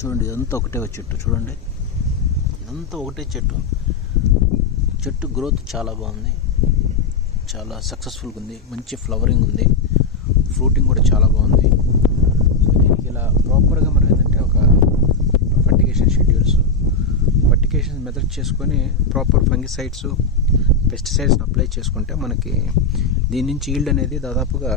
చూడండి, ఇదంతా ఒకటే చెట్టు. చూడండి, ఇదంతా ఒకటే చెట్టు. చెట్టు గ్రోత్ చాలా బాగుంది, చాలా సక్సెస్ఫుల్గా ఉంది, మంచి ఫ్లవరింగ్ ఉంది, ఫ్రూటింగ్ కూడా చాలా బాగుంది. సో దీనికి ఇలా ప్రాపర్గా మనం ఏంటంటే ఒక ఫర్టిగేషన్ షెడ్యూల్స్, ఫర్టిగేషన్ మెథడ్ చేసుకొని ప్రాపర్ ఫంగిసైడ్స్, పెస్టిసైడ్స్ని అప్లై చేసుకుంటే మనకి దీని నుంచి ఈల్డ్ అనేది దాదాపుగా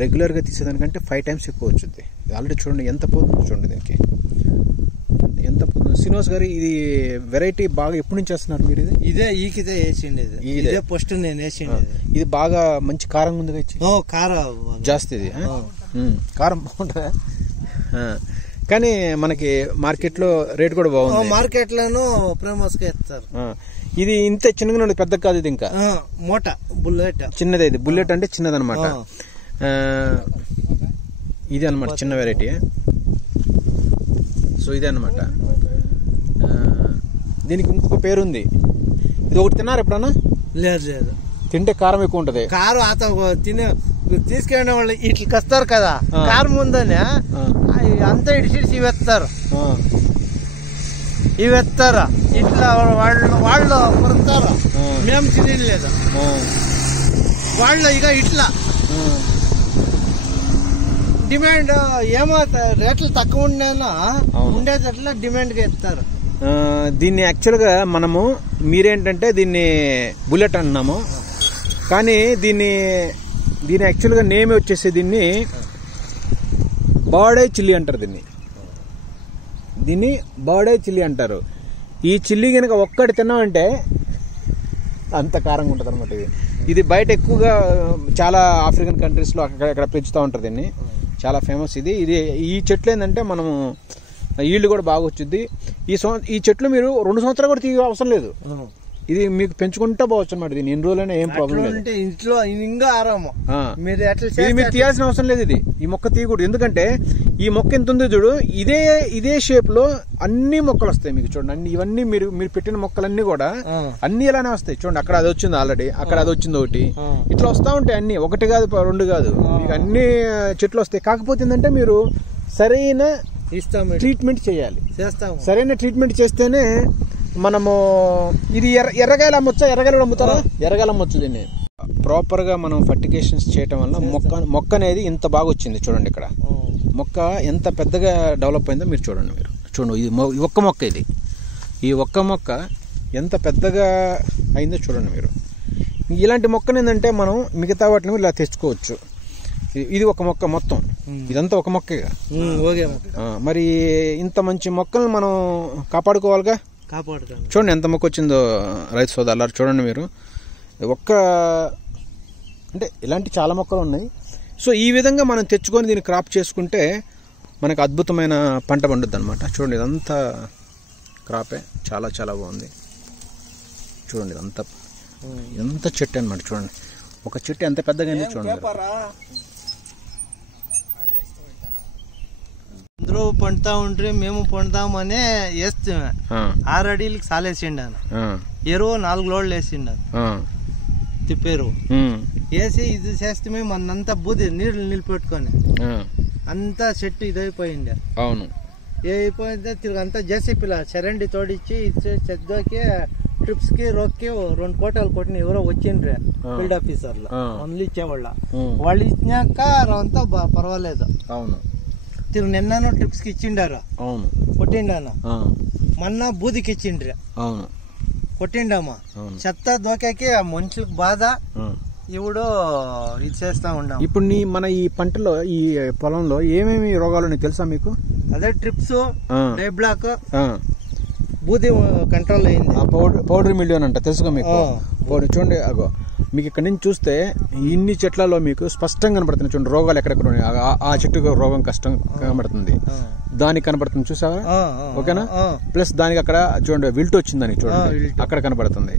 రెగ్యులర్గా తీసేదానికంటే 5 times ఎక్కువ వచ్చింది. ఆల్రెడీ చూడండి ఎంత పోతుందో, చూడండి దీనికి ఎంత పోతుంది. శ్రీనివాస్ గారు, ఇది వెరైటీ బాగా ఎప్పటి నుంచి వేస్తున్నారు మీరు? ఇదే ఈకిదే వేసిండేది, ఇదే ఫస్ట్ నేను వేసిండేది. ఇది బాగా మంచి కారం ఉంది కదా, కారం జాస్తి, ఇది కారం బాగుంటుందా? కానీ మనకి మార్కెట్లో రేట్ కూడా బాగుంది. మార్కెట్లోనూ ఫేమస్ గా ఇస్తారు. ఇది ఇంత చిన్నగా ఉండదు, పెద్ద కాదు. ఇది ఇంకా మోట బుల్లెట్ చిన్నది. ఇది బుల్లెట్ అంటే చిన్నదనమాట. ఇది అనమాట చిన్న వెరైటీ. సో ఇదే అనమాట. దీనికి ఇంకొక పేరు ఉంది. ఇది ఒకటి తిన్నారు ఎప్పుడన్నా? లేదు లేదు. తింటే కారం ఎక్కువ ఉంటది. కారం తినే తీసుకెళ్ళిన వాళ్ళు ఇట్లకి వస్తారు కదా, కారం ఉందని అంతా ఇడిచిడిచి ఇవేస్తారు. ఇవేస్తారా ఇట్లా వాళ్ళు కొడతారు, మేము తినలేదు. వాళ్ళు ఇక ఇట్లా డిమాండ్ ఏమో రేట్లు తక్కువ ఉండేటట్లా డిమాండ్ గా ఇస్తారు. దీన్ని యాక్చువల్గా మనము మీరేంటంటే దీన్ని బుల్లెట్ అంటున్నాము, కానీ దీన్ని యాక్చువల్గా నేమ్ వచ్చేసి దీన్ని బాడే చిల్లీ అంటారు. దీన్ని బాడే చిల్లీ అంటారు. ఈ చిల్లీ కనుక ఒక్కటి తిన్నామంటే అంత కారంగా ఉంటుంది అనమాట. ఇది బయట ఎక్కువగా చాలా ఆఫ్రికన్ కంట్రీస్లో అక్కడ పెంచుతూ ఉంటారు. దీన్ని చాలా ఫేమస్. ఈ చెట్లు ఏంటంటే మనము ఈల్డ్ కూడా బాగా వచ్చింది. ఈ చెట్లు మీరు 2 సంవత్సరాలు కూడా తీయ అవసరం లేదు. ఇది మీకు పెంచుకుంటా పోవచ్చు అనమాట. దీన్ని ఎన్ని రోజులైనా ఏం ప్రాబ్లం లేదు. ఇంట్లో ఇంకా ఆరాము, మీరు తీయాల్సిన అవసరం లేదు. ఈ మొక్క తీయకూడదు, ఎందుకంటే ఈ మొక్క ఎంత ఉంది చూడు, ఇదే షేప్ లో అన్ని మొక్కలు వస్తాయి మీకు. చూడండి, ఇవన్నీ మీరు పెట్టిన మొక్కలన్నీ కూడా అన్ని ఇలానే వస్తాయి. చూడండి, అక్కడ అది వచ్చింది ఆల్రెడీ, అక్కడ అది వచ్చింది ఒకటి, ఇట్లా వస్తా ఉంటాయి అన్ని. ఒకటి కాదు, 2 కాదు, మీకు అన్ని చెట్లు వస్తాయి. కాకపోతే ఏంటంటే మీరు సరైన ట్రీట్మెంట్ చేయాలి. సరైన ట్రీట్మెంట్ చేస్తేనే మనము ఇది ఎర్రగాయలు అమ్మొచ్చా? ఎర్రగాయలు కూడా అమ్ముతారా? ఎర్రగాయలు అమ్మొచ్చు. దీన్ని ప్రాపర్ గా మనం ఫర్టిగేషన్స్ చేయటం వల్ల మొక్క అనేది ఇంత బాగా వచ్చింది. చూడండి, ఇక్కడ మొక్క ఎంత పెద్దగా డెవలప్ అయిందో మీరు చూడండి. ఇది ఒక్క మొక్క. ఈ ఒక్క మొక్క ఎంత పెద్దగా అయిందో చూడండి మీరు. ఇలాంటి మొక్కను ఏంటంటే మనం మిగతా వాటిని ఇలా తెచ్చుకోవచ్చు. ఇది ఒక మొక్క, మొత్తం ఇదంతా ఒక మొక్క. మరి ఇంత మంచి మొక్కలను మనం కాపాడుకోవాలిగా. చూడండి ఎంత మొక్క వచ్చిందో రైతు సోదరులారా. చూడండి మీరు, అంటే ఇలాంటి చాలా మొక్కలు ఉన్నాయి. సో ఈ విధంగా మనం తెచ్చుకొని దీన్ని క్రాప్ చేసుకుంటే మనకు అద్భుతమైన పంట పండుద్ది అనమాట. చూడండి, ఇదంతా క్రాపే, చాలా చాలా బాగుంది. చూడండి, ఇదంతా ఎంత చెట్టు అనమాట. చూడండి, ఒక చెట్టు ఎంత పెద్దగా అయింది చూడండి. అందరూ పండుతా ఉంటే మేము పండుతామనే వేస్తామే. 6 అడీలకి సాలేసిండాను, ఎరువు 4 లోడ్లు వేసిండాను, తిప్పేరువు వేసి ఇది చేస్తే మనంతా బూది నీళ్ళు నిలిపెట్టుకొని అంతా చెట్టు ఇదైపోయింది. అవును, అయిపోయింది. తిరిగి అంతా జేసీపీలా చరండి తోడిచ్చి చెద్దోకి ట్రిప్స్ కి రోక్కి 2 కోటలు కొట్టిన ఎవరో వచ్చిండ్రే ఫీల్డ్ ఆఫీసర్లు, ఓన్లీ ఇచ్చేవాళ్ళ. వాళ్ళు ఇచ్చినాక అంతా పర్వాలేదు. అవును, తిరుగు నిన్న ట్రిప్స్ కి ఇచ్చిండారు. అవును, కొట్టిండాను. మొన్న బూదికి ఇచ్చిండ్రి. అవును, కొట్టిండమ్మా. చెత్త దోకాకి మనుషులకు బాధ. ఇప్పుడు ఇది చేస్తా ఉన్నాం. ఇప్పుడు మన ఈ పంటలో, ఈ పొలంలో ఏమేమి రోగాలు ఉన్నాయి తెలుసా మీకు? అదే ట్రిప్స్, డై బ్లాక్, బూది కంట్రోల్ అయింది. పౌడర్ మిలియన్ అంట, తెలుసుగా మీకు? చూడండి, అగో మీకు ఇక్కడ నుంచి చూస్తే ఇన్ని చెట్లలో మీకు స్పష్టంగా కనబడుతుంది. చూడండి, రోగాలు ఎక్కడెక్కడ ఉన్నాయి. ఆ చెట్టుకు రోగం కష్టం కనబడుతుంది, దానికి కనబడుతుంది, చూసావా? ఓకేనా? ప్లస్ దానికి అక్కడ చూడండి విల్ట్ వచ్చింది, దానికి చూడండి అక్కడ కనబడుతుంది.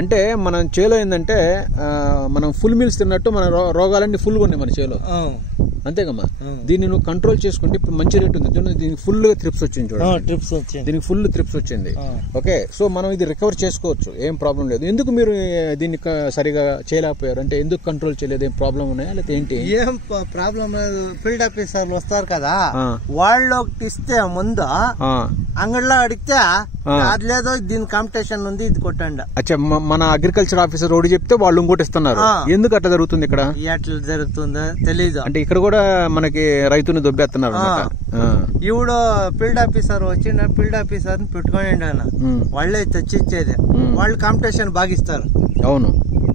అంటే మనం చేలో ఏంటంటే మనం ఫుల్ మీల్స్ తిన్నట్టు మన రోగాలన్నీ ఫుల్గా ఉన్నాయి మన చేలో. అంతేగమ్మా. దీన్ని నువ్వు కంట్రోల్ చేసుకుంటే ఇప్పుడు మంచి రేట్ ఉంది చూడండి. దీనికి ఫుల్ గా త్రిప్స్ వచ్చింది చూడండి. ట్రిప్స్ వచ్చింది, దీనికి ఫుల్ త్రిప్స్ వచ్చింది. ఓకే, సో మనం ఇది రికవర్ చేసుకోవచ్చు, ఏం ప్రాబ్లం లేదు. ఎందుకు మీరు దీన్ని సరిగా చేయలేకపోయారు అంటే ఎందుకు కంట్రోల్ చేయలేదు? ఏం ప్రాబ్లం ఉన్నాయా లేకపోతే ఏంటి? ఏం ప్రాబ్లం లేదు. ఫీల్డ్ ఆఫీసర్లు వస్తారు కదా, వాళ్ళు ఒకటి ఇస్తే ముందు అంగడిలో అడిగితే అది లేదో దీని కాంపిటీషన్ ఉంది ఇది కొట్టండి. అచ్చా, మన అగ్రికల్చర్ ఆఫీసర్ ఒకటి చెప్తే వాళ్ళు ఇంకోటి ఇస్తున్నారు. ఎందుకు అట్లా జరుగుతుంది ఇక్కడ? ఎట్లా జరుగుతుందో తెలీదు. అంటే ఇక్కడ కూడా మనకి రైతుని దొబ్బేస్తున్నారు. ఇప్పుడు ఫీల్డ్ ఆఫీసర్ వచ్చి ఫీల్డ్ ఆఫీసర్ ని పెట్టుకోండి అన్న, వాళ్ళే తెచ్చిచ్చేది. వాళ్ళు కాంపిటీషన్ బాగిస్తారు. అవును,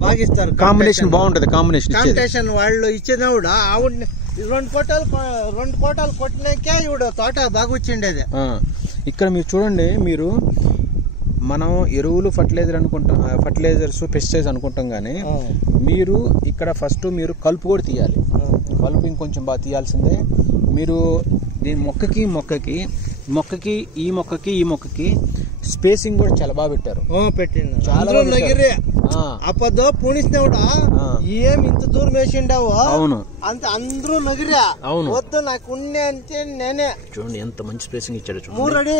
బాగిస్తారు. కాంబినేషన్ బాగుంటది. కాంబినేషన్ వాళ్ళు ఇచ్చేది కూడా ఆవిడ 2 కోటాలు కొట్టినాకే ఇవిడ తోట బాగా వచ్చిండేది. ఇక్కడ మీరు చూడండి, మీరు మనం ఎరువులు ఫర్టిలైజర్స్ పెస్టిసైడ్స్ అనుకుంటాం గానీ మీరు ఇక్కడ ఫస్ట్ మీరు కలుపు కూడా తీయాలి. కలుపు ఇంకొంచెం బాగా తీయాల్సిందే. మీరు దీని మొక్కకి ఈ మొక్కకి స్పేసింగ్ కూడా చాలా బాగా పెట్టారు. పెట్టింది చాలా అప్పదో పూనిస్తున్నా ఏం ఇంత దూరం వేసిండావు. అవును, అంత అందరూ నగిరా. అవును, వద్దు నాకు ఉండే అంటే నేనే చూడండి ఎంత మంచి స్పేసింగ్ ఇచ్చాడు. 3 అడి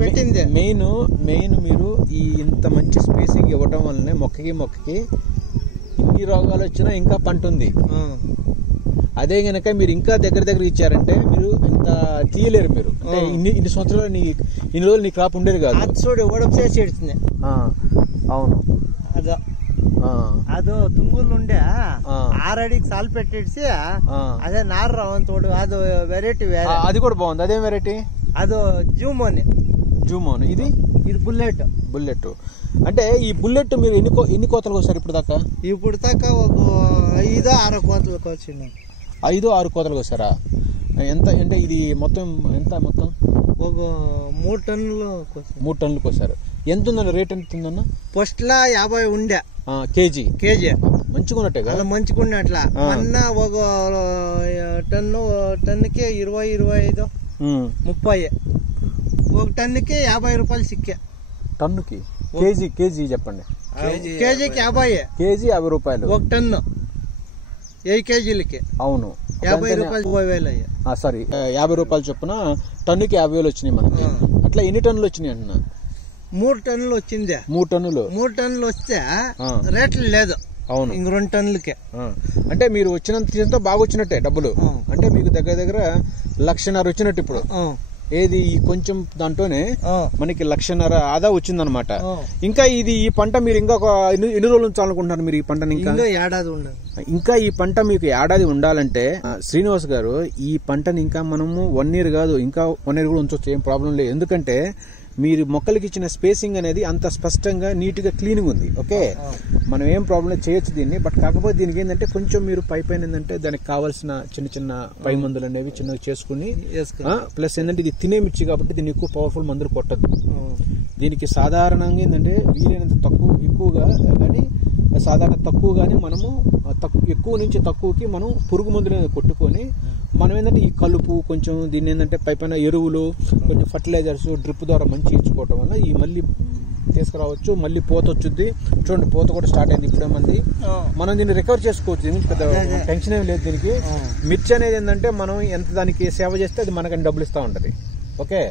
పెట్టింది. మెయిన్ మీరు ఈ ఇంత మంచి స్పేసింగ్ ఇవ్వటం వల్లనే మొక్కకి ఇన్ని రోగాలు వచ్చినా ఇంకా పంట ఉంది. అదే గనక మీరు ఇంకా దగ్గర ఇచ్చారంటే మీరు ఇంత తీయలేరు. మీరు అంటే ఇన్ని సంవత్సరాలు ఇన్ని రోజులు నీ క్రాప్ ఉండేది కాదు. చూడు ఓడప్సేసి. అవును, ಅದು ತುಂಗುಲ್ ಉಂಡೆ 6 అడికి సాల్ పెట్టేసి అదే నారు రావంతోడు అది వెరైటీ వేరే. అది కూడా బాగుంది. అదే వెరైటీ? అది జూమోన్. ఇది బుల్లెట్. అంటే ఈ బుల్లెట్ మీరు ఎన్ని కోతలకు వస్తారు ఇప్పుడు దాకా? ఒక 5-6 కోతలకు వచ్చింది. 5-6 కోతలకు వస్తారా? ఎంత అంటే ఇది మొత్తం ఎంత? మొత్తం ఒక 3 టన్నులు. 3 టన్నులకు వస్తారు. ఎంత ఉందన్న రేట్? ఎంత ఉందన్న? ఫస్ట్ లా 50 ఉండే కేజీ. మంచిగా ఉన్నట్టే కదా? మంచిగా ఉన్నట్లా. మొన్న ఒక టన్నుకి 20-25 30. ఒక టన్నుకి 50 రూపాయలు సిక్కే. టన్నుకి? కేజీ చెప్పండి. కేజీకి 50. కేజీ 50 రూపాయలు. ఒక టన్ను 7 కేజీలకి. అవును, 50 రూపాయలు 30,000 అయ్యా. సారీ, 50 రూపాయలు చొప్పున టన్నుకి 50,000 వచ్చినాయి మనకి. అట్లా ఎన్ని టన్నులు వచ్చినాయి అన్న? 3 టన్నులు వచ్చింది. 3 టన్నులు. 3 టన్నులు వస్తే రేట్లు లేదు. అవును, ఇంక 2 టన్నులకే. అంటే మీరు వచ్చినంత బాగా వచ్చినట్టే డబ్బులు. అంటే మీకు దగ్గర 1,50,000 వచ్చినట్టు ఇప్పుడు. ఏది కొంచెం దాంట్లోనే మనకి 1,50,000 ఆదా వచ్చిందనమాట. ఇంకా ఈ పంట మీరు ఇంకా ఎన్ని రోజులు ఉంచాలనుకుంటున్నారు మీరు ఈ పంటని? ఇంకా ఏడాది ఉండాలి. ఇంకా ఈ పంట మీకు ఏడాది ఉండాలంటే శ్రీనివాస్ గారు, ఈ పంటని ఇంకా మనము 1 ఇయర్ కాదు, ఇంకా 1 ఇయర్ కూడా ఉంచవచ్చు, ఏం ప్రాబ్లం లేదు. ఎందుకంటే మీరు మొక్కలకి ఇచ్చిన స్పేసింగ్ అనేది అంత స్పష్టంగా నీట్ గా క్లీన్ ఉంది. ఓకే, మనం ఏం ప్రాబ్లం చేయొచ్చు దీన్ని. బట్ కాకపోతే దీనికి ఏంటంటే కొంచెం మీరు పైన ఏంటంటే దానికి కావాల్సిన చిన్న పై మందులు అనేవి చిన్నవి చేసుకుని, ప్లస్ ఏంటంటే ఇది తినే మిర్చి కాబట్టి దీన్ని ఎక్కువ పవర్ఫుల్ మందులు కొట్టద్దు. దీనికి సాధారణంగా ఏంటంటే వీలైనంత ఎక్కువగా కానీ తక్కువగానే మనము ఎక్కువ నుంచి తక్కువకి మనం పురుగు మందులు కొట్టుకొని మనం ఏంటంటే ఈ కలుపు కొంచెం దీన్ని ఏంటంటే పైన ఎరువులు కొంచెం ఫర్టిలైజర్స్ డ్రిప్ ద్వారా మంచి ఇచ్చుకోవటం వల్ల ఈ మళ్ళీ తీసుకురావచ్చు. మళ్ళీ పోత వచ్చుద్ది. చూడండి, పోత కూడా స్టార్ట్ అయింది ఇప్పుడేమంది. మనం దీన్ని రికవర్ చేసుకోవచ్చు. దీనికి పెద్ద టెన్షన్ ఏం లేదు. దీనికి మిర్చి అనేది ఏంటంటే మనం ఎంత దానికి సేవ చేస్తే అది మనకని డబ్బులు ఇస్తా ఉంటది. ఓకే,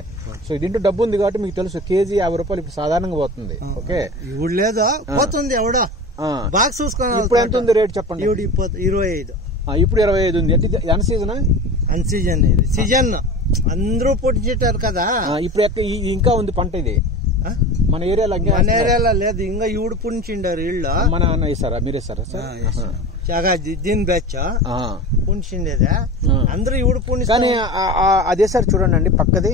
సో దీంట్లో డబ్బు ఉంది కాబట్టి మీకు తెలుసు కేజీ 50 రూపాయలు ఇప్పుడు సాధారణంగా పోతుంది. ఓకే, ఇప్పుడు లేదా పోతుంది ఎవడో బాగా చూసుకోవాలి. ఇప్పుడు ఎంత ఉంది రేట్ చెప్పండి? 25. ఇప్పుడు 25 ఉంది. అన్ సీజన్? అన్ సీజన్. సీజన్ అందరూ పొట్టించారు కదా. ఇప్పుడు ఇంకా ఉంది పంట ఇది మన ఏరియాలో లేదు. ఇంకా ఈవిడ పుంచిండారు ఇళ్ళు. మన అన్న వేసారా? మీరేసారా సార్? దీని బ్యాచ్ పుంచిండేదా అందరూ ఈవిడ పుండి. కానీ అదే సార్ చూడండి అండి, పక్కది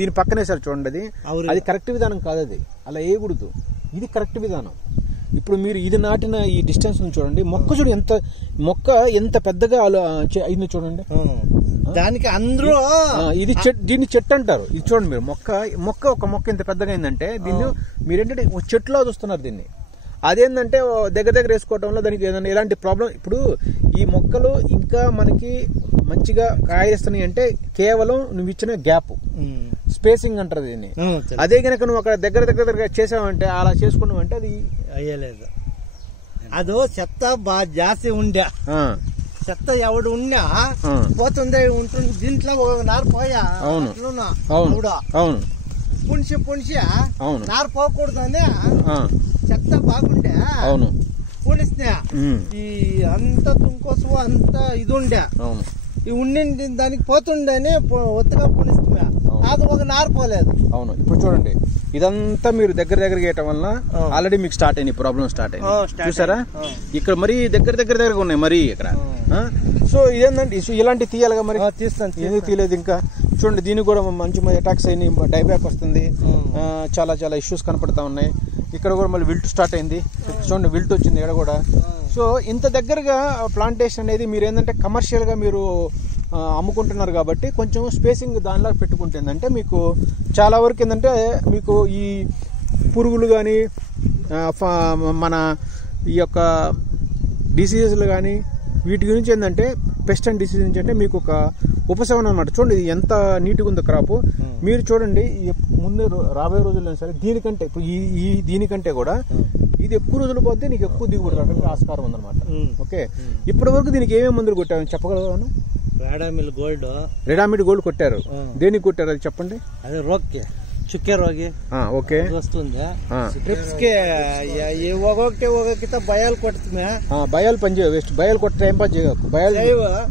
దీని పక్కనే సార్ చూడండి. అది కరెక్ట్ విధానం కాదు. అది అలా వేయకూడదు. ఇది కరెక్ట్ విధానం. ఇప్పుడు మీరు ఇది నాటిన ఈ డిస్టెన్స్ చూడండి. చూడు ఎంత పెద్దగా అయింది చూడండి. దానికి అందరూ ఇది దీన్ని చెట్టు అంటారు. ఇది చూడండి మీరు ఒక మొక్క ఎంత పెద్దగా అయిందంటే దీన్ని మీరేంటంటే చెట్టులో చూస్తున్నారు దీన్ని. అదేంటంటే దగ్గర వేసుకోవటంలో దానికి ఏదైనా ఎలాంటి ప్రాబ్లం. ఇప్పుడు ఈ మొక్కలు ఇంకా మనకి మంచిగా కాయస్తున్నాయి అంటే కేవలం నువ్వు ఇచ్చిన గ్యాప్, స్పేసింగ్ అంటారు దీన్ని. అదే కనుక నువ్వు అక్కడ దగ్గర చేసావంటే, అలా చేసుకున్నావంటే అది అయ్యలేదు. అదో చెత్త బాగా జాస్తి ఉండే చెత్త ఎవడు ఉన్నా పోతుందే ఉంటుంది దీంట్లో నారు పోయా. అవును అవును పుణ్సి నారు పోకూడదు అని చెత్త బాగుండే. అవును పుణిస్తే ఈ అంత తుంకోసం అంత ఇది ఉండే ఈ ఉండి దానికి పోతుండే అని ఒత్తిగా పుణిస్తున్నా అది ఒక నారు పోలేదు. అవును ఇప్పుడు చూడండి ఇదంతా మీరు దగ్గర గేయటం వల్ల ఆల్రెడీ మీకు స్టార్ట్ అయింది ప్రాబ్లం స్టార్ట్ అయింది చూసారా. ఇక్కడ మరి దగ్గరగా ఉన్నాయి మరి ఇక్కడ. సో ఇదేంటంటే ఇలాంటి తీయాలిగా మరి తీస్తాను ఎందుకు తీయలేదు ఇంకా చూడండి దీనికి కూడా మంచి అటాక్స్ అయినాయి డైబ్యాక్ వస్తుంది చాలా ఇష్యూస్ కనపడతా ఉన్నాయి. ఇక్కడ కూడా మళ్ళీ విల్ట్ స్టార్ట్ అయింది చూడండి విల్ట్ వచ్చింది ఇక్కడ కూడా. సో ఇంత దగ్గరగా ప్లాంటేషన్ అనేది మీరు ఏంటంటే కమర్షియల్గా మీరు అమ్ముకుంటున్నారు కాబట్టి కొంచెం స్పేసింగ్ దానిలా పెట్టుకుంటుందంటే మీకు చాలా వరకు ఏంటంటే మీకు ఈ పురుగులు కానీ మన ఈ యొక్క డిసీజెస్లు కానీ వీటి గురించి ఏంటంటే పెస్ట్ అండ్ డిసీజ్ నుంచి అంటే మీకు ఒక ఉపశమనం అనమాట. చూడండి ఇది ఎంత నీట్గా ఉందో క్రాప్. మీరు చూడండి ముందు రాబోయే రోజుల్లో సరే దీనికంటే ఇప్పుడు ఈ దీనికంటే కూడా ఇది ఎక్కువ రోజులు పోతే నీకు ఎక్కువ దిగుబడి రావడానికి ఆస్కారం ఉందన్నమాట. ఓకే ఇప్పటి వరకు దీనికి ఏమేమి మందులు కొట్టారని చెప్పగలగాను? రెడామిడ్ గోల్డ్ కొట్టారు. దేనికి కొట్టారు అది చెప్పండి? అదే రోగ్కి చుక్కే రోగి ఓకే వస్తుంది ట్రిప్స్ కి ఒక్కొక్కటి భయాలు కొడుతుంది. భయాలు పని చేయవు వేస్ట్. భయాలు కొట్టే టైం పాస్ చేయకు.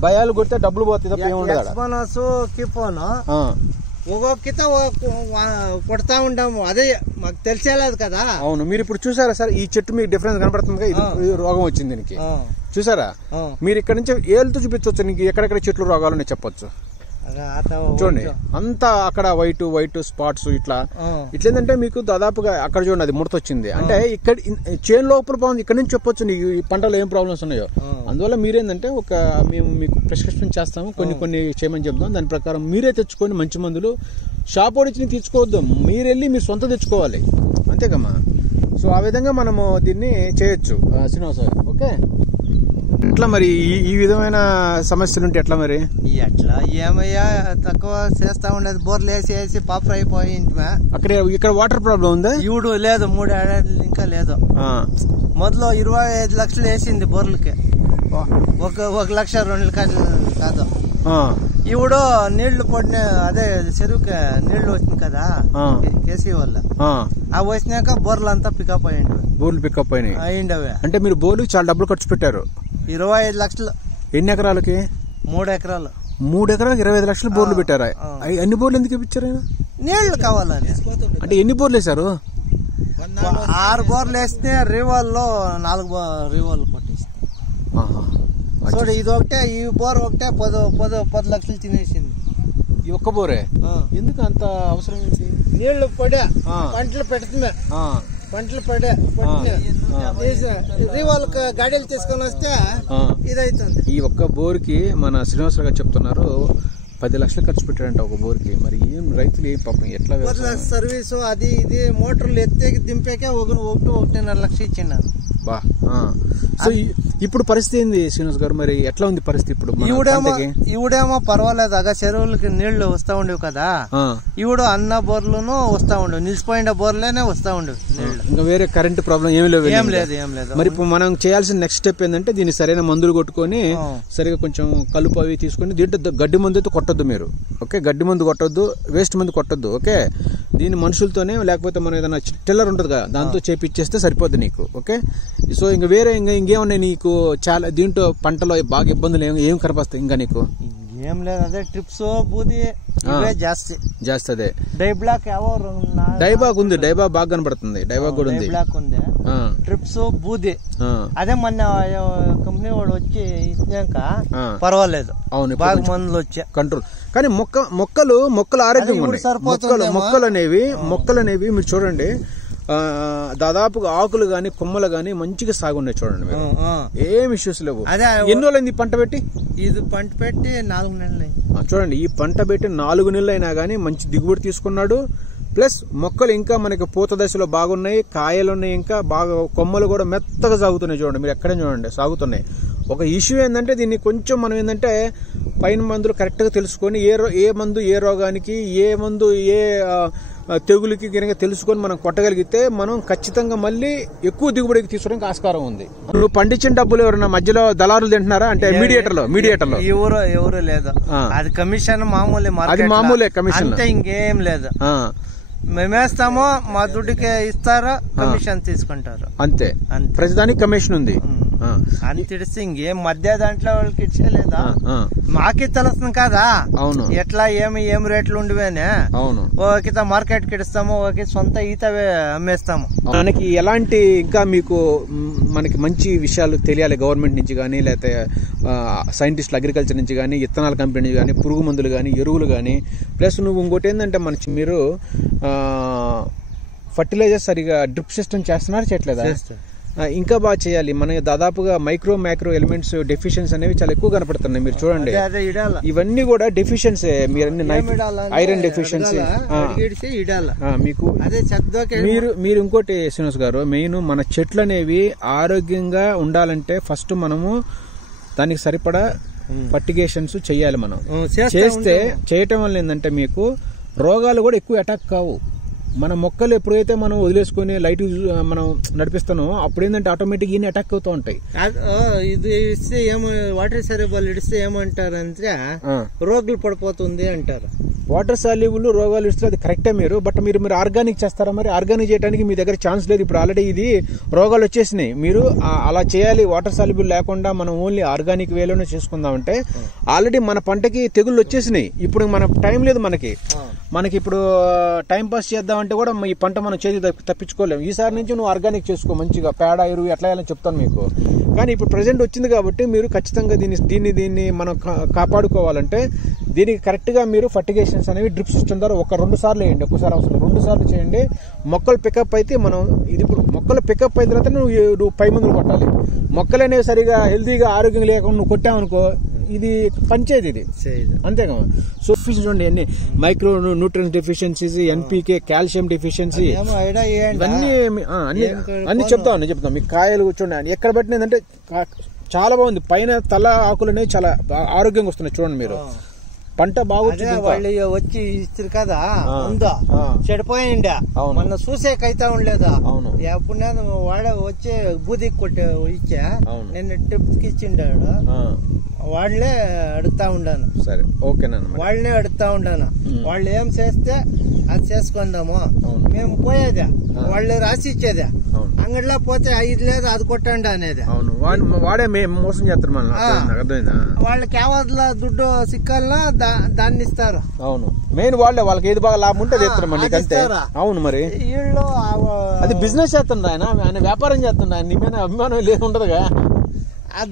భయాలు కొడితే డబ్బులు పోతుంది తప్ప ఏముండదు. కిపోను ఒక్కొక్కత కొడతా ఉంటాము అదే మాకు తెలిసేలేదు కదా. అవును మీరు ఇప్పుడు చూసారా సార్ ఈ చెట్టు మీకు డిఫరెన్స్ కనపడుతుంది. ఇది రోగం వచ్చింది దీనికి చూసారా. మీరు ఇక్కడ నుంచి ఏళ్ళతో చూపించవచ్చు నీకు ఎక్కడెక్కడ చెట్లు రోగాలు చెప్పొచ్చు. చూడండి అంతా అక్కడ వైట్ స్పాట్స్ ఇట్లా ఏంటంటే మీకు దాదాపుగా అక్కడ చూడండి అది ముడత వచ్చింది అంటే ఇక్కడ చేను లోపల బాగుంది. ఇక్కడ నుంచి చెప్పొచ్చు నీకు ఈ పంటలో ఏం ప్రాబ్లమ్స్ ఉన్నాయో. అందువల్ల మీరేందంటే మేము మీకు ప్రిస్క్రిప్షన్ చేస్తాము కొన్ని చేయమని చెప్తాం. దాని ప్రకారం మీరే తెచ్చుకొని మంచి మందులు షాప్ ఓడిచ్చి తీసుకోవద్దు. మీరు వెళ్ళి మీరు సొంత తెచ్చుకోవాలి అంతేకమ్మా. సో ఆ విధంగా మనము దీన్ని చేయొచ్చు శ్రీనివాస. ఓకే ఎట్లా మరి ఈ విధమైన సమస్యలు ఉంటే ఎట్లా మరి? ఎట్లా ఏమయ్యా తక్కువ చేస్తా ఉండేది బోర్లు వేసి పాపర్ అయిపోయింది. ఇక్కడ వాటర్ ప్రాబ్లం ఉందా? ఇవుడు లేదు 3 ఏడాది ఇంకా లేదు. మొదలు 25 లక్షలు వేసింది బోర్లకి. 1 లక్ష 2 లక్షలు కాదు. ఇవుడు నీళ్లు పడిన అదే చెరువుకి నీళ్లు వచ్చింది కదా కేసీ వల్ల అవి వచ్చినాక బోర్లు అంతా పికప్ అయ్యిండు. బోర్లు పికప్ అయ్యిండి అవి అంటే మీరు బోర్లు చాలా డబ్బులు ఖర్చు పెట్టారు. 25 లక్షలు. ఎన్ని ఎకరాలకి? 3 ఎకరాలు. 3 ఎకరాలకు 25 లక్షలు బోర్లు పెట్టారా? అన్ని బోర్లు ఎందుకు ఇప్పించారు? నీళ్లు కావాలని. అంటే ఎన్ని బోర్లు వేసారు? 6 బోర్లు వేస్తే రివాల్లో 4 రివాళ్ళు కొట్టేసి చూడు ఇది ఒకటే ఈ బోర్ ఒకటే 10 లక్షలు తినేసింది ఈ ఒక్క బోరే. ఎందుకు అంత అవసరం ఏంటి? నీళ్లు పడే పంటలు పెడుతున్నా పంటలు పడే రివాళ్ళకి గాడీలు తీసుకొని వస్తే ఇదైతుంది. ఈ ఒక్క బోర్కి మన శ్రీనివాసరావు గారు చెప్తున్నారు 10 లక్షలు ఖర్చు పెట్టాడంట ఒక బోర్కి. మరి ఏం రైతులు ఏం పాపం ఎట్లా సర్వీసు అది ఇది మోటార్లు ఎత్తేకి దింపాకే 1.5 లక్షలు ఇచ్చిండారు. బా సో ఇప్పుడు పరిస్థితి ఏంది శ్రీనివాస్ గారు? మరి ఎట్లా ఉంది పరిస్థితి ఇప్పుడు? ఇవిడేమో పర్వాలేదు అగా చెరువులకి నీళ్లు వస్తా ఉండేవి కదా. ఇవిడు అన్న బోర్లును వస్తా ఉండేవి నిలిచిపోయిన బోర్లేనే వస్తా ఉండేవి నీళ్లు. ఇంకా వేరే కరెంట్ ప్రాబ్లం ఏం లేదు. మరి ఇప్పుడు మనం చేయాల్సిన నెక్స్ట్ స్టెప్ ఏంటంటే దీన్ని సరైన మందులు కొట్టుకొని సరిగా కొంచెం కలుపు అవి తీసుకొని దీంట్లో గడ్డి మందు అయితే కొట్టద్దు మీరు. ఓకే గడ్డి మందు కొట్టద్దు, వేస్ట్ మందు కొట్టద్దు. ఓకే దీన్ని మనుషులతోనే లేకపోతే మనం ఏదైనా టిల్లర్ ఉంటుంది కదా దాంతో చేపిచ్చేస్తే సరిపోద్ది నీకు. ఓకే సో ఇంకా వేరే ఇంకేమున్నాయి నీకు? చాలా దీంట్లో పంటలో బాగా ఇబ్బందులు ఏం కనపస్తాయి ఇంకా నీకు? ఏం లేదు అదే ట్రిప్స్ బూది జాస్తి అదే డైబాగ్ ఉంది. డైబాగ్ బాగా కనబడుతుంది. డైబాగ్ కూడా ఉంది. ట్రిప్స్ బూది అదే మొన్న కంపెనీ వాడు వచ్చి ఇచ్చినాక పర్వాలేదు. అవును బాగా మందులు వచ్చా కంట్రోల్. కానీ మొక్కలు ఆరోగ్యంగా మొక్కలు అనేవి మీరు చూడండి దాదాపుగా ఆకులు గాని కొమ్మలు గాని మంచిగా సాగున్నాయి చూడండి మీరు. ఏం ఇష్యూస్ లేవు. ఎన్ని రోజులైంది పంట పెట్టి? ఇది పంట పెట్టి 4 నెలలు. చూడండి ఈ పంట పెట్టి 4 నెలలు అయినా గానీ మంచి దిగుబడి తీసుకున్నాడు. ప్లస్ మొక్కలు ఇంకా మనకి పూత దశలో బాగున్నాయి, కాయలు ఉన్నాయి, ఇంకా బాగా కొమ్మలు కూడా మెత్తగా సాగుతున్నాయి చూడండి మీరు. ఎక్కడైనా చూడండి సాగుతున్నాయి. ఒక ఇష్యూ ఏంటంటే దీన్ని కొంచెం మనం ఏంటంటే పైన మందులు కరెక్ట్ గా తెలుసుకొని ఏ మందు ఏ రోగానికి ఏ మందు ఏ తెగులుకి కనుక తెలుసుకొని మనం కొట్టగలిగితే మనం ఖచ్చితంగా మళ్ళీ ఎక్కువ దిగుబడికి తీసుకోవడానికి ఆస్కారం ఉంది. నువ్వు పండించిన డబ్బులు ఎవరైనా మధ్యలో దళారులు తింటున్నారా అంటే మీడియేటర్లో ఎవరు లేదు, అది కమిషన్ మామూలే, అది మామూలే కమిషన్, ఇంకేం లేదు. మేమేస్తామో మా దుడ్డుకే ఇస్తారో కమిషన్ తీసుకుంటారు అంతే. ప్రతిదానికి కమిషన్ ఉంది అంత ఇడిస్తే ఇంకేం మధ్య దాంట్లో వాళ్ళకి ఇచ్చేలేదా, మాకే తెలుస్తుంది కదా. అవును, ఎట్లా ఏం రేట్లు ఉండివేనే. అవును, ఓకిత మార్కెట్ కి ఇస్తాము, ఓకే సొంత ఈతవే అమ్మేస్తాము. మనకి ఎలాంటి ఇంకా మీకు మనకి మంచి విషయాలు తెలియాలి గవర్నమెంట్ నుంచి కానీ, లేకపోతే సైంటిస్టులు అగ్రికల్చర్ నుంచి కానీ, ఇత్తనాల కంపెనీ నుంచి కానీ, పురుగు మందులు కానీ, ఎరువులు కానీ, ప్లస్ నువ్వు ఇంకోటి ఏంటంటే మీరు ఫర్టిలైజర్ సరిగా డ్రిప్ సిస్టమ్ చేస్తున్నారు చేయట్లేదా? ఇంకా బాగా చేయాలి. మన దాదాపుగా మైక్రో మ్యాక్రో ఎలిమెంట్స్ డెఫిషియన్సీ అనేవి చాలా ఎక్కువ కనపడుతున్నాయి. మీరు చూడండి, ఇవన్నీ కూడా డెఫిషియన్సీ. ఐరన్ డెఫిషియన్సీ మీకు. మీరు ఇంకోటి శ్రీనివాస్ గారు, మెయిన్ మన చెట్లు అనేవి ఆరోగ్యంగా ఉండాలంటే ఫస్ట్ మనము దానికి సరిపడా ఫర్టిగేషన్స్ చెయ్యాలి. మనం చేయటం వల్ల ఏంటంటే మీకు రోగాలు కూడా ఎక్కువ అటాక్ కావు. మన మొక్కలు ఎప్పుడైతే మనం వదిలేసుకుని లైట్ మనం నడిపిస్తానో అప్పుడు ఏంటంటే ఆటోమేటిక్ ఈయన అటాక్ అవుతూ ఉంటాయి. ఇది ఇస్తే ఏమో వాటర్ సాల్యుబుల్ ఇస్తే ఏమంటారంటే రోగులు పడిపోతుంది అంటారు. వాటర్ సాల్యుబుల్ రోగాలు ఇస్తే అది కరెక్టే బట్ మీరు ఆర్గానిక్ చేస్తారా? మరి ఆర్గానిక్ చేయడానికి మీ దగ్గర ఛాన్స్ లేదు. ఇప్పుడు ఆల్రెడీ ఇది రోగాలు వచ్చేసినాయి. మీరు అలా చేయాలి. వాటర్ సాల్యుబుల్ లేకుండా మనం ఓన్లీ ఆర్గానిక్ వేలోనే చేసుకుందామంటే ఆల్రెడీ మన పంటకి తెగుళ్ళు వచ్చేసినాయి. ఇప్పుడు మన టైం లేదు. మనకి ఇప్పుడు టైం పాస్ చేద్దామంటే కూడా ఈ పంట మనం చేతి తప్పించుకోలేము. ఈసారి నుంచి నువ్వు ఆర్గానిక్ చేసుకో, మంచిగా పేడ ఎరువు ఎట్లా వేయాలని చెప్తాను మీకు. కానీ ఇప్పుడు ప్రెసెంట్ వచ్చింది కాబట్టి మీరు ఖచ్చితంగా దీన్ని మనం కాపాడుకోవాలంటే దీనికి కరెక్ట్గా మీరు ఫర్టిగేషన్స్ అనేవి డ్రిప్ సిస్టమ్ ద్వారా 1-2 సార్లు వేయండి. ఒక్కసారి అవసరం 2 సార్లు చేయండి. మొక్కలు పికప్ అయితే మనం ఇది ఇప్పుడు మొక్కలు పికప్ అయిన తర్వాత నువ్వు పై మందులు కొట్టాలి. మొక్కలు అనేవి సరిగా హెల్తీగా ఆరోగ్యం లేకుండా నువ్వు కొట్టావనుకో ఇది పంచేది, ఇది అంతేగా. సో చూడండి అన్ని micro nutrients deficiencies, NPK, calcium deficiency, అన్ని చెప్తాం. మీ కాయలు చూడండి ఎక్కడ పెట్టినదంటే చాలా బాగుంది. పైన తల ఆకులు అనేవి చాలా ఆరోగ్యంగా వస్తున్నాయి. చూడండి మీరు పంట బాగుంది. వాళ్ళు వచ్చి ఇస్తారు కదా, ఉందా చెడిపోయిండా మొన్న చూసేకైతే ఉండలేదా? అవును, ఎప్పుడు వాడ వచ్చి బూదికి కొట్టి ఇచ్చా, నేను టిప్స్ కి ఇచ్చిండాడు. వాళ్ళే అడుగుతా ఉండాను. సరే, ఓకేనా? వాళ్ళనే అడుగుతా ఉండాను. వాళ్ళు ఏం చేస్తే అది చేసుకుందాము. మేము పోయేదే వాళ్ళు రాసి ఇచ్చేదే. అంగడిలో పోతే ఇది లేదు అది కొట్టండి అనేది. అవును, వాడే మోసం చేస్తారు. వాళ్ళకి కేవలం దుడ్డు సిక్కాలన్నా దాన్ని ఇస్తారు. అవును, మెయిన్ వాళ్ళకి ఏది బాగా లాభం ఉంటే అంతే. అవును, మరి వీళ్ళు అది బిజినెస్ చేస్తుండ ఆయన వ్యాపారం చేస్తుండ ఆయన నీ మీద అభిమానం లేదు ఉండదుగా.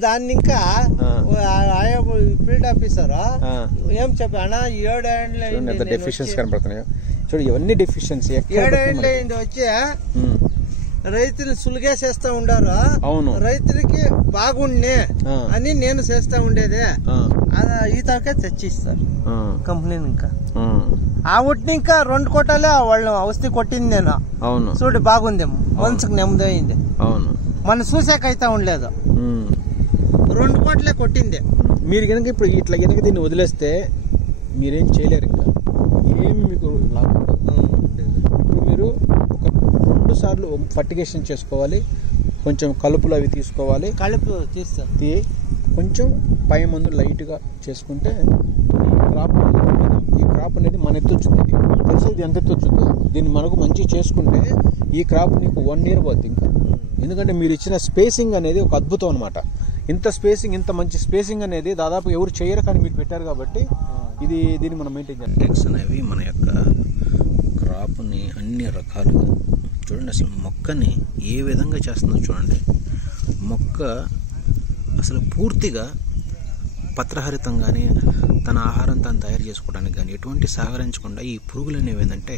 దాన్ని ఇంకా ఫీల్డ్ ఆఫీసర్ ఏం చెప్పానా 7 ఏళ్ళ డెఫిషియన్సీ కనపడుతున్నాయి. చూడు ఇవన్నీ డెఫిషియన్సీ 7 ఏళ్ళ వచ్చి రైతులు సులుగా చేస్తా ఉండారు. అవును, రైతులకి బాగుండే అని నేను చేస్తా ఉండేది. ఈ తరకే తెచ్చిస్తారు కంపెనీ. ఇంకా ఆ ఒట్టిని ఇంకా 2 కోటాలే వాళ్ళు ఔషధి కొట్టింది నేను. అవును, చూడు బాగుందేమో, మనసుకు నెమ్మది అయింది. అవును, మన చూసాకైతే ఉండలేదు. 2 కోట్లే కొట్టింది. మీరు కనుక ఇప్పుడు ఇట్లా కనుక దీన్ని వదిలేస్తే మీరేం చేయలేరు. ఇంకా ఏమి మీకు లాభం ఇప్పుడు మీరు ఒక 2 సార్లు ఫర్టిగేషన్ చేసుకోవాలి. కొంచెం కలుపులు అవి తీసుకోవాలి. కలుపు తీస్తే కొంచెం పై మందు లైట్గా చేసుకుంటే ఈ క్రాప్ అనేది మన ఎత్తు వచ్చింది. తెలిసి ఇది ఎంత ఎత్తు వచ్చిందో దీన్ని మనకు మంచిగా చేసుకుంటే ఈ క్రాప్ నీకు 1 year పోతుంది ఇంకా. ఎందుకంటే మీరు ఇచ్చిన స్పేసింగ్ అనేది ఒక అద్భుతం అనమాట. ఇంత స్పేసింగ్, ఇంత మంచి స్పేసింగ్ అనేది దాదాపు ఎవరు చేయరు, కానీ మీరు పెట్టారు కాబట్టి దీన్ని మనం మెయింటైన్ చేయాలి. టెక్స్ అనేవి మన యొక్క క్రాప్ని అన్ని రకాలుగా చూడండి. అసలు మొక్కని ఏ విధంగా చేస్తుందో చూడండి. మొక్క అసలు పూర్తిగా పత్రహరితంగానే తన ఆహారం తాను తయారు చేసుకోవడానికి కానీ ఎటువంటి సహకరించకుండా ఈ పురుగులు అనేవి ఏంటంటే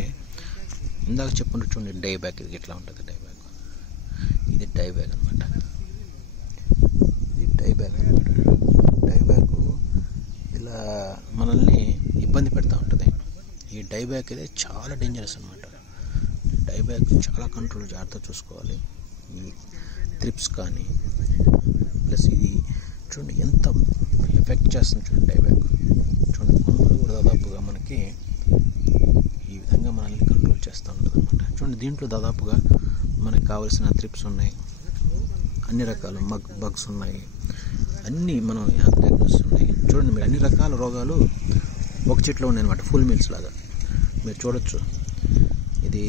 ఇందాక చెప్పుకుంటూ చూడండి డై బ్యాగ్. ఇది ఇట్లా ఉంటుంది డై బ్యాగ్. ఇది డై బ్యాగ్ అనమాట. ఇది డై బ్యాగ్ అనమాట. డై బ్యాగ్ ఇలా మనల్ని ఇబ్బంది పెడతా ఉంటుంది. ఈ డై బ్యాగ్ అయితే చాలా డేంజరస్ అనమాట. డై బ్యాగ్ చాలా కంట్రోల్ జాగ్రత్త చూసుకోవాలి. ఈ త్రిప్స్ కానీ ప్లస్ ఇది చూడండి ఎంత ఎఫెక్ట్ చేస్తుంది చూడండి డై బ్యాగ్. చూడండి కొమ్మలు కూడా దాదాపుగా మనకి ఈ విధంగా మనల్ని కంట్రోల్ చేస్తుంది. చూడండి, దీంట్లో దాదాపుగా మనకు కావాల్సిన త్రిప్స్ ఉన్నాయి, అన్ని రకాల బగ్స్ ఉన్నాయి, అన్నీ మనం యాంథ్రాక్నోస్ ఉన్నాయి. చూడండి మీరు, అన్ని రకాల రోగాలు ఒక చెట్లో ఉన్నాయి అనమాట, ఫుల్ మీల్స్ లాగా మీరు చూడొచ్చు. ఇది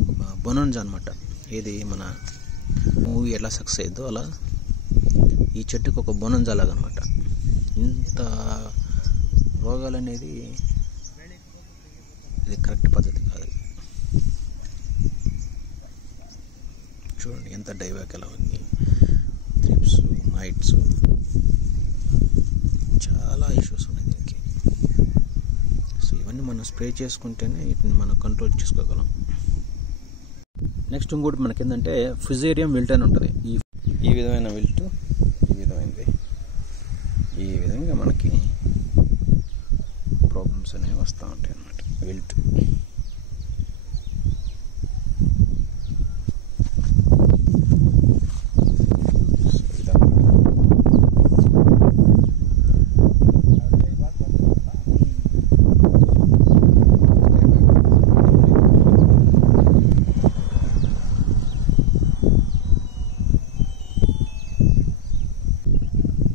ఒక బొనోంజా అనమాట. ఇది మన మూవీ ఎలా సక్సెస్ అయ్యిద్దో అలా ఈ చెట్టుకు ఒక బొనోంజా లాగా అనమాట. ఇంత రోగాలు అనేది ఇది కరెక్ట్ పద్ధతి కాదు. చూడండి ఎంత డైవాక్ ఎలా ఉంది, త్రిప్స్, మైట్స్, చాలా ఇష్యూస్ ఉన్నాయి దీనికి. సో ఇవన్నీ మనం స్ప్రే చేసుకుంటేనే వీటిని మనం కంట్రోల్ చేసుకోగలం. నెక్స్ట్ ఇంకోటి మనకి ఏంటంటే ఫిజేరియం విల్ట్ అని ఉంటుంది. ఈ విధమైన విల్ట్, ఈ విధమైనది, ఈ విధంగా మనకి ప్రాబ్లమ్స్ అనేవి వస్తూ ఉంటాయి అన్నమాట. విల్ట్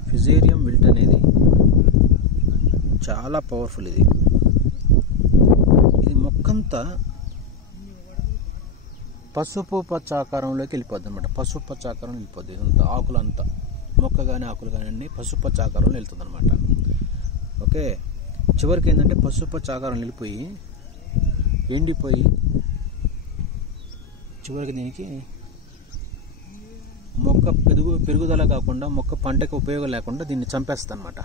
ఫిజేరియం విల్ట్ అనేది చాలా పవర్ఫుల్. ఇది మొక్కంతా పసుపు పచ్చ ఆకారంలోకి వెళ్ళిపోద్ది అనమాట. పసుపు పచ్చ ఆకారం వెళ్ళిపోద్ది. ఇదంతా ఆకులంతా, మొక్క కానీ ఆకులు కానీ అన్నీ పసుపు పచ్చ ఆకారంలో వెళ్తుంది అనమాట. ఓకే, చివరికి ఏంటంటే పసుపు పచ్చ ఆకారం వెళ్ళిపోయి ఎండిపోయి చివరికి దీనికి మొక్క పెరుగుదల కాకుండా, మొక్క పంటకి ఉపయోగం లేకుండా దీన్ని చంపేస్తుంది అనమాట.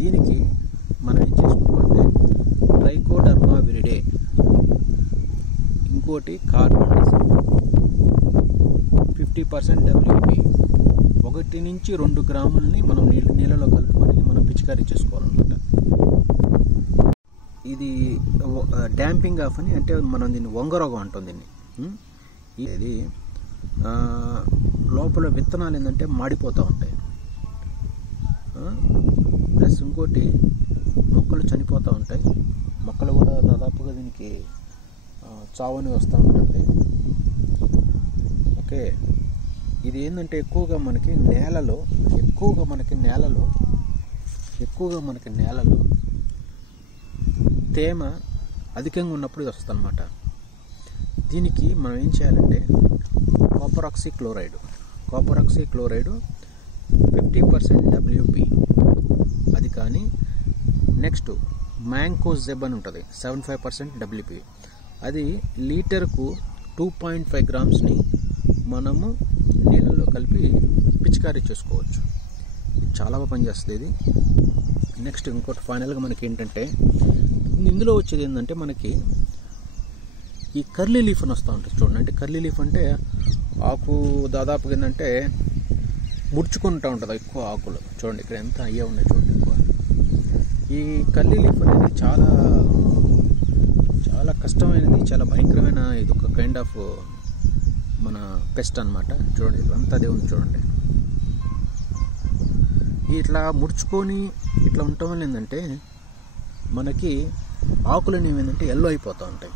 దీనికి మనం ఏం చేసుకోవాలంటే ట్రైకోడర్మా విరిడే, ఇంకోటి కార్బన్ 50% WP, 1 నుంచి 2 గ్రాములని మనం నీళ్ళలో కలుపుకొని మనం పిచికారీ చేసుకోవాలన్నమాట. ఇది డ్యాంపింగ్ ఆఫ్ అని, అంటే మనం దీన్ని వంగరోగం అంటాం దీన్ని. ఇది లోపల విత్తనాలు ఏంటంటే మాడిపోతూ ఉంటాయి. ప్లస్ ఇంకోటి మొక్కలు చనిపోతూ ఉంటాయి. మొక్కలు కూడా దాదాపుగా దీనికి చావని వస్తూ ఉంటుంది. ఓకే, ఇది ఏంటంటే ఎక్కువగా మనకి నేలలో తేమ అధికంగా ఉన్నప్పుడు ఇది వస్తుంది అనమాట. దీనికి మనం ఏం చేయాలంటే కాపర్ ఆక్సీ క్లోరైడ్ 50% WP అది కానీ, నెక్స్ట్ మ్యాంకోజెబ్ అని ఉంటుంది 75% WP, అది లీటర్కు 2.5 గ్రామ్స్ని మనము నీళ్ళలో కలిపి పిచికారీ చేసుకోవచ్చు. ఇది చాలా బాగా పనిచేస్తుంది ఇది. నెక్స్ట్ ఇంకోటి ఫైనల్గా మనకి ఏంటంటే ఇందులో వచ్చేది ఏంటంటే మనకి ఈ కర్లీ లీఫ్ అని వస్తూ ఉంటుంది. చూడండి, అంటే కర్లీ లీఫ్ అంటే ఆకు దాదాపుగా ఏంటంటే ముడుచుకుంటూ ఉంటుంది ఎక్కువ ఆకులు. చూడండి ఇక్కడ ఎంత అయ్యే ఉన్నాయి చూడండి ఎక్కువ. ఈ కర్లీ లీఫ్ అనేది చాలా చాలా కష్టమైనది, చాలా భయంకరమైన, ఇది ఒక కైండ్ ఆఫ్ మన పెస్ట్ అనమాట. చూడండి ఇదంతా అదే ఉంది చూడండి. ఇట్లా ముడుచుకొని ఇట్లా ఉండటం వల్ల ఏంటంటే మనకి ఆకులన్నీ ఏంటంటే ఎల్లో అయిపోతూ ఉంటాయి.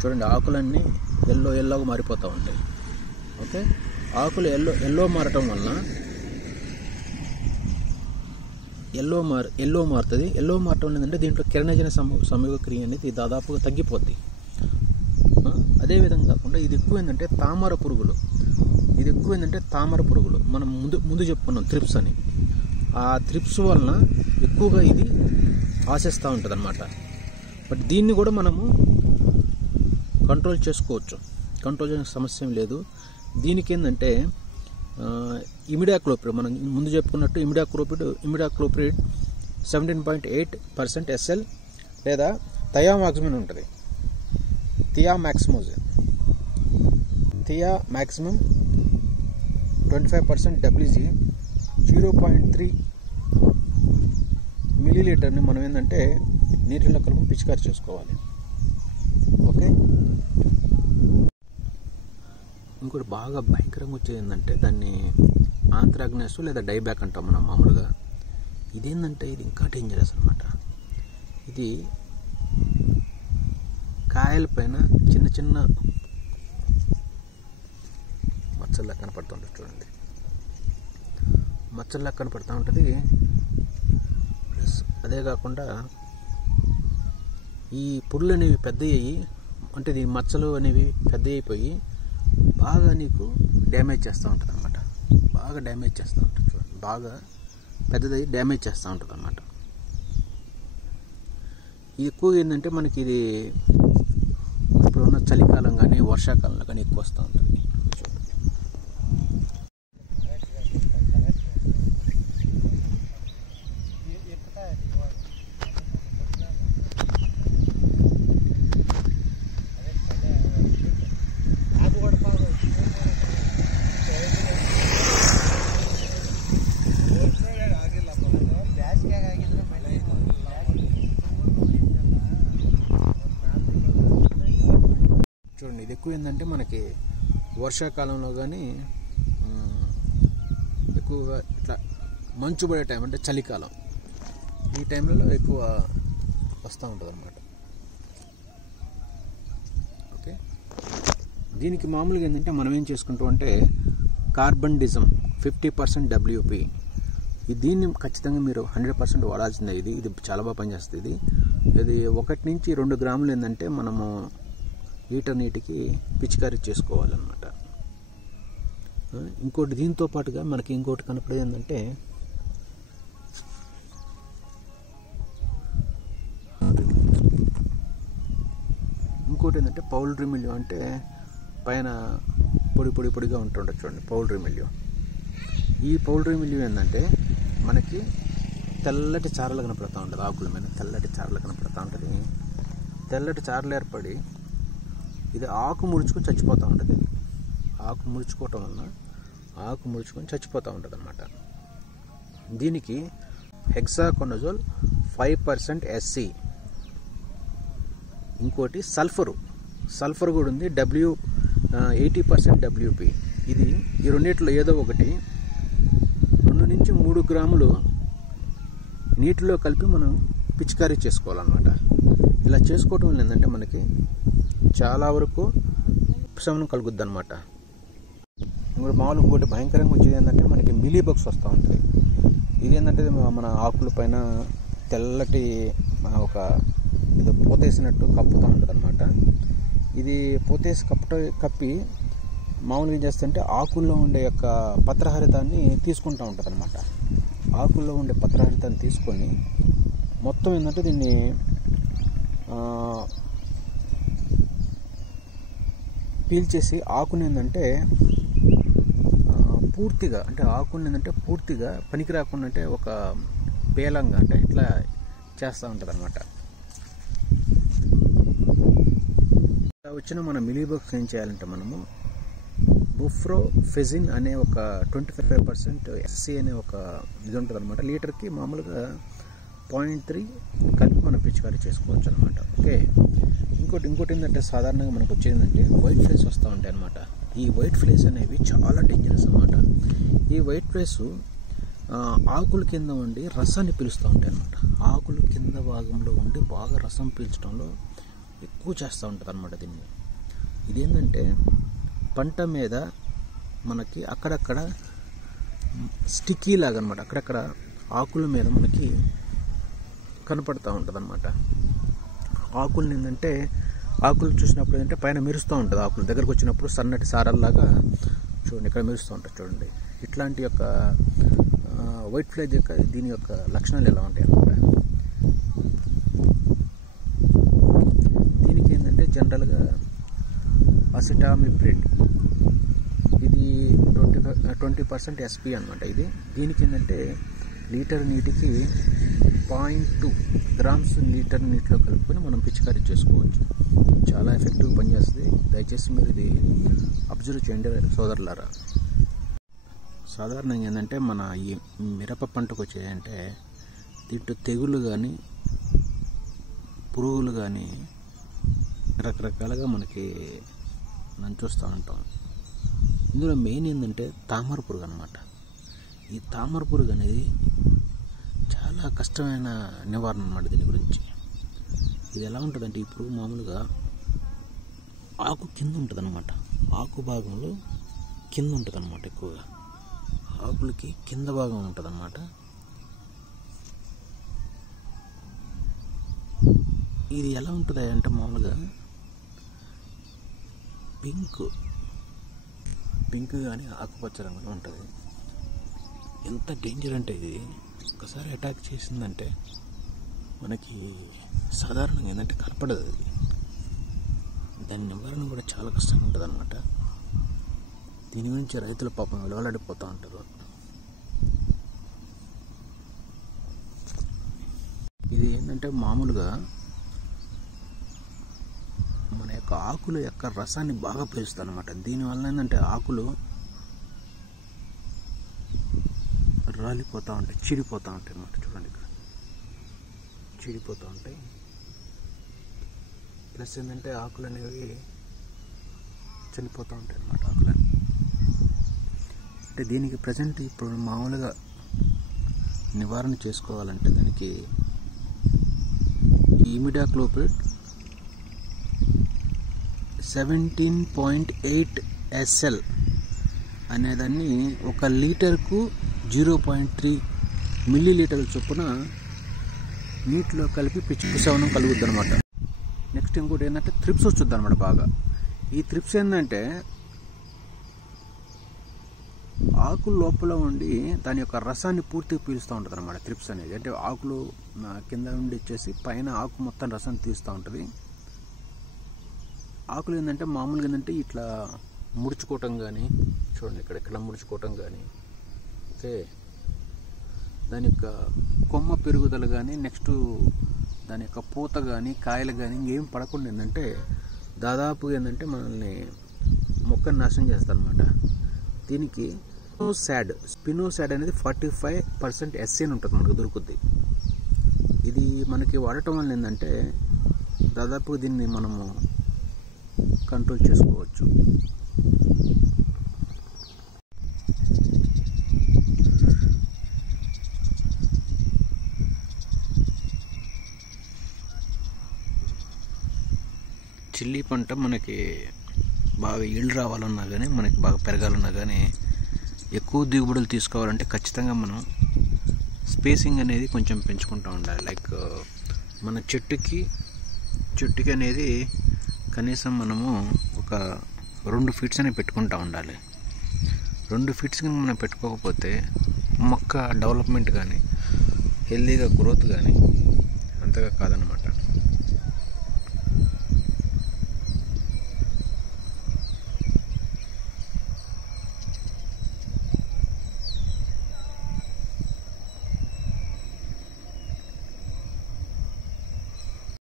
చూడండి ఆకులన్నీ ఎల్లోగా మారిపోతూ ఉంటాయి. ఓకే, ఆకులు ఎల్లో మారటం వలన ఎల్లో మారుతుంది. ఎల్లో మారటం ఏంటంటే దీంట్లో కిరణజన సంయోగ క్రియ అనేది దాదాపుగా తగ్గిపోద్ది. అదేవిధంగా కాకుండా ఇది ఎక్కువ ఏంటంటే తామర పురుగులు మనం ముందు చెప్పుకున్నాం త్రిప్స్ అని. ఆ త్రిప్స్ వలన ఎక్కువగా ఇది ఆశిస్తూ ఉంటుంది అనమాట. బట్ దీన్ని కూడా మనము కంట్రోల్ చేసుకోవచ్చు, కంట్రోల్ చేసిన సమస్య ఏం లేదు. దీనికి ఏంటంటే ఇమిడాక్లోప్రిడ్, మనం ముందు చెప్పుకున్నట్టు ఇమిడాక్లోప్రిడ్ 17.8% SL లేదా థయామాక్సిమం ఉంటుంది. థియామాక్సిమం 25% WG 0.3 మిల్లీలీటర్ని మనం ఏంటంటే నీటిలో కలిపి పిచికారీ చేసుకోవాలి. ఓకే, ఇంకోటి బాగా భయంకరంగా వచ్చేది ఏంటంటే దాన్ని ఆంథ్రాక్నోస్ లేదా డైబ్యాక్ అంటాం మనం మామూలుగా. ఇదేంటంటే ఇది ఇంకా డేంజరస్ అనమాట. ఇది కాయల పైన చిన్న చిన్న మచ్చల్లా కనపడుతుంటుంది చూడండి, మచ్చల్లా కనపడుతూ ఉంటుంది. ప్లస్ అదే కాకుండా ఈ పుళ్ళు అనేవి పెద్ద అయ్యి, అంటే ఈ మచ్చలు అనేవి పెద్ద అయిపోయి బాగా నీకు డ్యామేజ్ చేస్తూ ఉంటుంది అన్నమాట. బాగా డ్యామేజ్ చేస్తూ ఉంటుంది చూడండి, బాగా పెద్దదై డ్యామేజ్ చేస్తూ ఉంటుంది అన్నమాట. ఇది ఎక్కువగా ఏంటంటే మనకి ఇది ఇప్పుడున్న చలికాలం కానీ వర్షాకాలంలో కానీ ఎక్కువ వస్తూ ఉంటుంది. చూడండి, ఇది ఎక్కువ ఏంటంటే మనకి వర్షాకాలంలో కానీ ఎక్కువగా ఇట్లా మంచు పడే టైం, అంటే చలికాలం, ఈ టైంలో ఎక్కువ వస్తూ ఉంటుంది అన్నమాట. ఓకే, దీనికి మామూలుగా ఏంటంటే మనం ఏం చేసుకుంటాం అంటే కార్బండిజం 50% WP, దీన్ని ఖచ్చితంగా మీరు 100% వాడాల్సిందే. ఇది చాలా బాగా పనిచేస్తుంది. ఇది 1 నుంచి 2 గ్రాములు ఏంటంటే మనము లీటర్ నీటికి పిచికారీ చేసుకోవాలన్నమాట. ఇంకోటి దీంతో పాటుగా మనకి ఇంకోటి కనపడేది ఏంటంటే పౌల్ట్రీ మిల్యూ, అంటే పైన పొడిగా ఉంటుండొచ్చు చూడండి, పౌల్ట్రీ మిల్యూ. ఈ పౌల్ట్రీ మిల్యూ ఏంటంటే మనకి తెల్లటి చారలు కనపడుతూ ఉంటుంది, ఆకుల మీద తెల్లటి చారలు కనపడుతూ ఉంటుంది. తెల్లటి చారలు ఏర్పడి ఇది ఆకు ముడుచుకొని చచ్చిపోతూ ఉంటుంది. ఆకు ముడుచుకోవటం వలన ఆకు ముడుచుకొని చచ్చిపోతూ ఉంటుంది అన్నమాట. దీనికి హెక్సాకొనజోల్ 5% SC, ఇంకోటి సల్ఫర్ కూడా ఉంది, 80% WP. ఇది ఈ రెండిట్లో ఏదో ఒకటి 2 నుంచి 3 గ్రాములు నీటిలో కలిపి మనం పిచికారీ చేసుకోవాలన్నమాట. ఇలా చేసుకోవటం వల్ల ఏంటంటే మనకి చాలా వరకు ఉపశమనం కలుగుద్ది అనమాట. ఇంకోటి భయంకరంగా వచ్చేది ఏంటంటే మనకి మిలీ బగ్స్ వస్తూ ఉంటుంది. ఇది ఏంటంటే మన ఆకుల పైన తెల్లటి ఒక ఏదో పోతేసినట్టు కప్పుతూ ఉంటుంది అనమాట. ఇది పోతేసి కప్పి మామూలుగా ఏం చేస్తుంటే ఆకుల్లో ఉండే యొక్క పత్రహరితాన్ని తీసుకుంటూ ఉంటుంది అనమాట. ఆకుల్లో ఉండే పత్రహరితాన్ని తీసుకొని మొత్తం ఏంటంటే దీన్ని పీల్చేసి ఆకుని ఏంటంటే పూర్తిగా, అంటే ఆకుని ఏంటంటే పూర్తిగా పనికి రాకుండా, అంటే ఒక పేలంగా, అంటే ఇట్లా చేస్తూ ఉంటుంది అనమాట. వచ్చిన మన మిలీబగ్స్ ఏం చేయాలంటే మనము బుఫ్రోఫెజిన్ అనే ఒక 25% SC అనే ఒక ఇది ఉంటుంది అనమాట. లీటర్కి మామూలుగా 0.3 కలిపి మనం పిచికారీ చేసుకోవచ్చు అనమాట. ఓకే, ఇంకోటి ఏంటంటే సాధారణంగా మనకు వచ్చేదంటే వైట్ ఫ్లైస్ వస్తూ ఉంటాయి అనమాట. ఈ వైట్ ఫ్లైస్ అనేవి చాలా డేంజరస్ అనమాట. ఈ వైట్ ఫ్లైస్ ఆకుల కింద ఉండి రసాన్ని పీలుస్తూ ఉంటాయి అనమాట. ఆకులు కింద భాగంలో ఉండి బాగా రసం పీల్చడంలో ఎక్కువ చేస్తూ ఉంటుంది అనమాట. ఇదేంటంటే పంట మీద మనకి అక్కడక్కడ స్టిక్కీ లాగా అనమాట, అక్కడక్కడ ఆకుల మీద మనకి కనపడుతూ ఉంటుంది అనమాట. ఆకులు ఏంటంటే ఆకులు చూసినప్పుడు ఏంటంటే పైన మెరుస్తూ ఉంటుంది, ఆకులు దగ్గరకు వచ్చినప్పుడు సన్నటి సారల్లాగా చూడండి ఇక్కడ మెరుస్తూ ఉంటుంది చూడండి. ఇట్లాంటి యొక్క వైట్ ఫ్లై యొక్క దీని యొక్క లక్షణాలు ఎలా ఉంటాయి అన్నమాట. దీనికి ఏంటంటే జనరల్గా అసిటామిప్రిడ్, ఇది 20% SP అనమాట. దీనికి ఏంటంటే లీటర్ నీటికి 0.2 గ్రామ్స్ లీటర్ నీటిలో కలుపుకొని మనం పిచికారీ చేసుకోవచ్చు. చాలా ఎఫెక్టివ్ పనిచేస్తుంది. దయచేసి మీరు ఇది అబ్జర్వ్ చేయండి సోదరులారా. సాధారణంగా ఏంటంటే మన ఈ మిరప పంటకు వచ్చేదంటే దీంట్లో తెగులు కానీ పురుగులు కానీ రకరకాలుగా మనం చూస్తూ ఉంటాం. ఇందులో మెయిన్ ఏంటంటే తామర పురుగు అనమాట. ఈ తామర పురుగు అనేది చాలా కష్టమైన నివారణ అన్నమాట. దీని గురించి ఇది ఎలా ఉంటుందంటే, ఈ పురుగు మామూలుగా ఆకు కింద ఉంటుంది అనమాట. ఆకు భాగంలో కింద ఉంటుంది అనమాట. ఎక్కువగా ఆకులకి కింద భాగం ఉంటుంది అనమాట. ఇది ఎలా ఉంటుంది అంటే మామూలుగా పింక్ కానీ ఆకుపచ్చ రంగులో ఉంటుంది. ఎంత డేంజర్ అంటే ఇది ఒకసారి అటాక్ చేసిందంటే మనకి సాధారణంగా ఏంటంటే కనపడదు. అది దాని నివారణ కూడా చాలా కష్టంగా ఉంటుంది అనమాట. దీని గురించి రైతుల పాపం విలువలాడిపోతూ ఉంటారు. ఇది ఏంటంటే మామూలుగా మన యొక్క ఆకుల యొక్క రసాన్ని బాగా పీలుస్తుంది అనమాట. దీనివల్ల ఏంటంటే ఆకులు రాలిపోతూ ఉంటాయి, చీడిపోతూ ఉంటాయి అన్నమాట. చూడండి, ఇక్కడ చీడిపోతూ ఉంటాయి. ప్లస్ ఏంటంటే ఆకులు అనేవి చనిపోతూ ఉంటాయి అన్నమాట. ఆకులని అంటే దీనికి ప్రజెంట్ ఇప్పుడు మామూలుగా నివారణ చేసుకోవాలంటే దానికి ఇమిడాక్లోప్రిడ్ 17.8 SL అనేదాన్ని 1 లీటర్కు 0.3 మిల్లీలీటర్ల చొప్పున నీటిలో కలిపి పిచ్చిపిసవనం కలుగుద్ది అనమాట. నెక్స్ట్ ఇంకోటి ఏంటంటే త్రిప్స్ వచ్చుద్ది అనమాట బాగా. ఈ త్రిప్స్ ఏంటంటే ఆకుల లోపల ఉండి దాని యొక్క రసాన్ని పూర్తిగా పీలుస్తూ ఉంటుంది అనమాట. త్రిప్స్ అనేది అంటే ఆకులు కింద ఉండి వచ్చేసి పైన ఆకు మొత్తం రసాన్ని తీస్తూ ఉంటుంది. ఆకులు ఏంటంటే మామూలుగా ఏంటంటే ఇట్లా ముడుచుకోవటం కానీ, చూడండి ఇక్కడ ముడుచుకోవటం కానీ, ఓకే, దాని యొక్క కొమ్మ పెరుగుదల కానీ, నెక్స్ట్ దాని యొక్క పూత కానీ, కాయలు కానీ ఇంకేం పడకుండా ఏంటంటే దాదాపుగా ఏంటంటే మనల్ని మొక్కను నాశనం చేస్తారు అనమాట. దీనికి స్పినోసాడ్ అనేది 45% SN ఉంటుంది, మనకు దొరుకుద్ది. ఇది మనకి వాడటం వల్ల ఏంటంటే దాదాపుగా దీన్ని మనము కంట్రోల్ చేసుకోవచ్చు. చిల్లీ పంట మనకి బాగా ఈల్డ్ రావాలన్నా కానీ, మనకి బాగా పెరగాలన్నా కానీ, ఎక్కువ దిగుబడులు తీసుకోవాలంటే ఖచ్చితంగా మనం స్పేసింగ్ అనేది కొంచెం పెంచుకుంటూ ఉండాలి. లైక్ మన చెట్టుకి అనేది కనీసం మనము ఒక 2 ఫీట్స్ అనేవి పెట్టుకుంటూ ఉండాలి. 2 ఫీట్స్ కానీ మనం పెట్టుకోకపోతే మొక్క డెవలప్మెంట్ కానీ, హెల్దీగా గ్రోత్ కానీ అంతగా కాదనమాట.